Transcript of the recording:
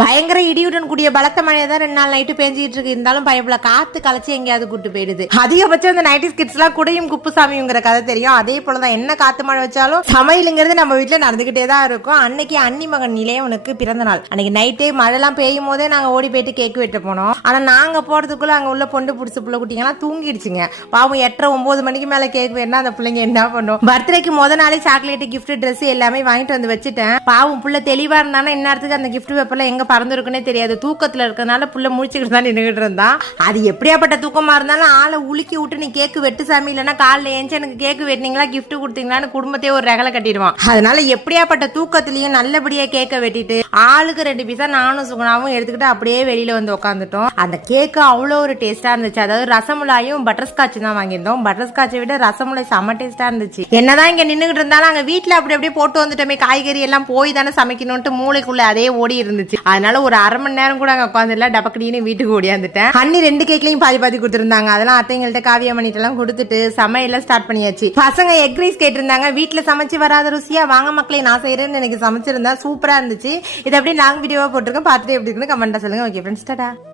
பயங்கர இடியுடன் கூடிய பலத்த மழையை தான் ரெண்டு நாள் நைட்டு பேஞ்சிட்டு இருக்கு. இருந்தாலும் பயப்புல காத்து கலைச்சி எங்கேயாவது கூட்டு போயிடுது. அதிகபட்சம் இந்த நைன்டி கிட்ஸ் எல்லாம் குடையும் குப்புசாமிங்கிற கதை தெரியும். அதே போலதான் என்ன காத்து மழை வச்சாலும் சமையலுங்கிறது நம்ம வீட்டுல நடந்துகிட்டே தான் இருக்கும். அன்னைக்கு அன்னி மகன் நிலையவனுக்கு பிறந்த நாள். அன்னைக்கு நைட்டே மழைலாம் பெய்யும் போதே நாங்க ஓடி போயிட்டு கேக் வெட்ட போனோம். ஆனா நாங்க போறதுக்குள்ள அங்க உள்ள பொண்டு பிடிச்ச புள்ள குட்டிங்கலாம் தூங்கிடுச்சுங்க. பாவம் எட்டரை ஒன்பது மணிக்கு மேல கேக் வேணா அந்த பிள்ளைங்க என்ன பண்ணும்? பர்த்டேக்கு முத நாளே சாக்லேட் கிஃப்ட் ட்ரெஸ் எல்லாமே வாங்கிட்டு வந்து வச்சுட்டேன். பாவம் புள்ள தெளிவா இருந்தானா இந்நேரத்துக்கு அந்த கிஃப்ட் பேப்பர்ல எங்க பறந்துருக்குன்னே தெரியாது. தூக்கத்துல இருக்கறனால புள்ள முழிச்சுக்கிட்டு தான் நின்றுகிட்டு இருந்தான் அது எப்படியாப்பட்ட தூக்கமா இருந்தாலும் ஆளை உலுக்கி விட்டு நீ கேக்கு வெட்டு சாமி இல்லைன்னா காலைல ஏஞ்சி எனக்கு கேக்கு வெட்டினீங்களா கிஃப்ட் கொடுத்தீங்களான்னு குடும்பத்தையே ஒரு ரகலை கட்டிடுவான். அதனால எப்படியாப்பட்ட தூக்கத்துலையும் நல்லபடியா கேக்கை வெட்டிட்டு ஆளுக்கு ரெண்டு பீஸா நானும் சுகுணாவும் எடுத்துக்கிட்டு அப்படியே வெளியில வந்து உட்காந்துட்டோம் அந்த கேக்கு அவ்வளோ ஒரு டேஸ்டா இருந்துச்சு. அதாவது ரசமுலாயும் பட்டர்ஸ்காட்ச் தான் வாங்கியிருந்தோம். பட்டர்ஸ்காட்சை விட ரசமுலை செம்ம டேஸ்டா இருந்துச்சு. என்னதான் இங்க நின்னுகிட்டு இருந்தாலும் அங்கே வீட்டில் அப்படி அப்படியே போட்டு வந்துட்டோமே. காய்கறி எல்லாம் போய் தானே சமைக்கணும்ட்டு மூளைக்குள்ள அதே ஓடி இருந்துச்சு. அதனால ஒரு அரை மணி நேரம் கூட அங்க உட்காந்துல டபக்கடின்னு வீட்டுக்கு ஓடியாந்துட்டேன். அண்ணி ரெண்டு கேக்லயும் பாதி பாதி கொடுத்துருந்தாங்க. அதெல்லாம் அத்தைங்கள்ட்ட காவியா மணிட்டு எல்லாம் கொடுத்துட்டு சமையல்லாம் ஸ்டார்ட் பண்ணியாச்சு. பசங்க எக் ரைஸ் கேட்டிருந்தாங்க. வீட்டில் சமைச்சு வராத ருசியா வாங்க மக்களை நான் செய்யறேன்னு எனக்கு சமைச்சிருந்தா சூப்பரா இருந்துச்சு. இது அப்படியே லாங் வீடியோவா போட்டிருக்கேன் பார்த்துட்டு எப்படி இருக்குன்னு கமெண்ட்டா சொல்லுங்க. Okay friends Tata